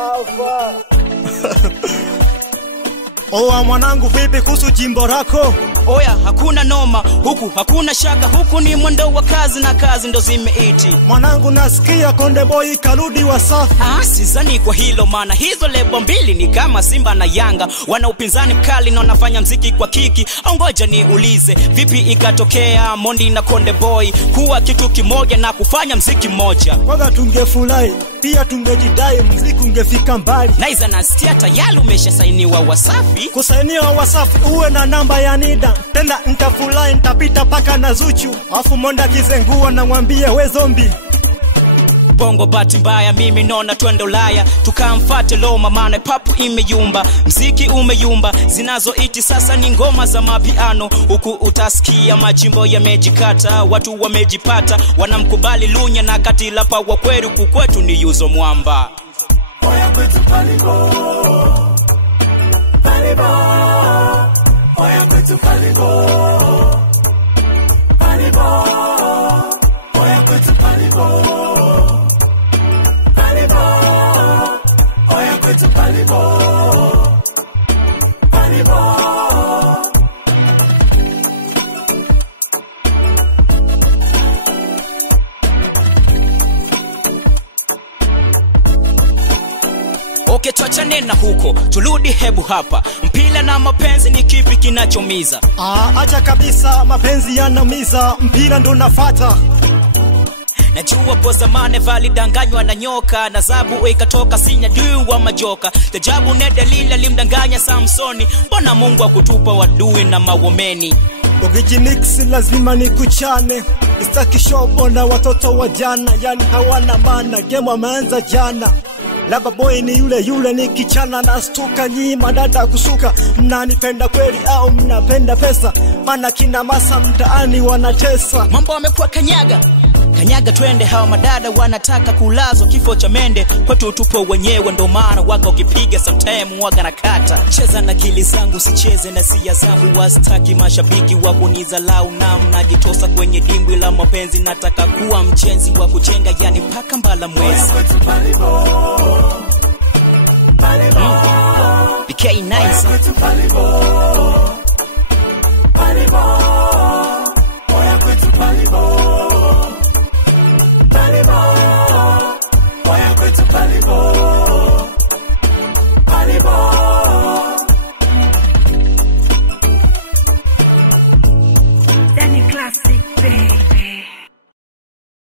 Lava. Oa mwanangu, vipi kuhusu jimbo lako? Oya, hakuna noma, huku hakuna shaka, huku ni mwendo wa kazi na kazi ndo zimeiti. Mwanangu, nasikia Konde Boy karudi Wasafi. Sizani kwa hilo, maana hizo lebo mbili ni kama Simba na Yanga, wana upinzani mkali na wanafanya mziki kwa kiki. Au ngoja niulize, vipi ikatokea Mondi na Konde Boy kuwa kitu kimoja na kufanya mziki mmoja? Kwanza tungefurahi, pia tungejidai, mziki ungefika mbali. Naiza nasikia tayari umeshasainiwa Wasafi. Kusainiwa Wasafi uwe na namba ya Nida. Tena nitafurahi, nitapita paka na Zuchu. Afu Monda kizengua na mwambie we zombi. Bongo bati mbaya, mimi nona twende Ulaya tukamfate Loma, maana papu imeyumba, mziki umeyumba. Zinazoiti sasa ni ngoma za mapiano, huku utasikia majimbo yamejikata, watu wamejipata, wanamkubali Lunya na Katila pa wa kweli, kukwetu ni Yuzo Mwamba. Oya kwetu Palibo, Palibo, oya kwetu Palibo, Palibo, oya kwetu Palibo, Palibo, oya kwetu Palibo, Palibo. Okay, tuachane na huko, turudi hebu hapa. Mpila na mapenzi ni kipi kinachomiza? Acha kabisa, mapenzi yanaumiza, mpira ndo nafuata. Najua po zamane validanganywa na nyoka, na zabu ikatoka sinya dui wa majoka. Tajabu ne Dalila limdanganya Samsoni, mbona Mungu akutupa wadui na mawomeni? Ukijimix lazima nikuchane, istaki shobo na watoto wa jana, yani hawana maana, game wameanza jana. Lava Boy ni yule nikichana na stuka, nyima dada kusuka. Mnanipenda kweli au mnapenda pesa? Maana kina masa mtaani wanatesa. Mambo yamekuwa kanyaga kanyaga, twende, hawa madada wanataka kulazo kifo cha mende. Kwetu tupo wenyewe, ndo maana waka ukipiga sometime waga na kata. Cheza na akili zangu, sicheze na sia zangu, wastaki mashabiki wa kunizalau, na mnajitosa kwenye dimbwi la mapenzi. Nataka kuwa mjenzi wa kujenga, yani paka mbala mwezi. BK Nice. Danny Classic, babe.